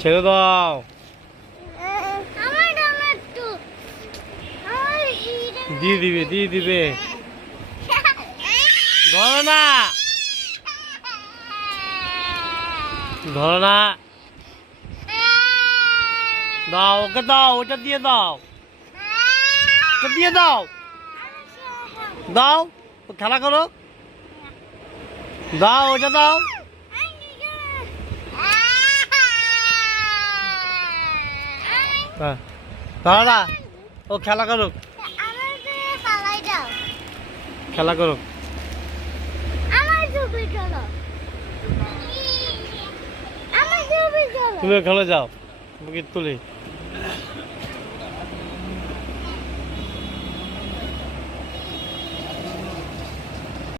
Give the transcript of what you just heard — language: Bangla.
ছেড়ে দাও। দিয়ে দিবে দিয়ে দিবে। ধরো না ধরো না। দাও ওকে দাও, ওটা দিয়ে দাও, ওটা দিয়ে দাও, দাও ও খেলা করো, দাও ওটা দাও। দাও না, ও খেলা করুক, খেলা করুক। তুমি খেলে যাও, তুলি।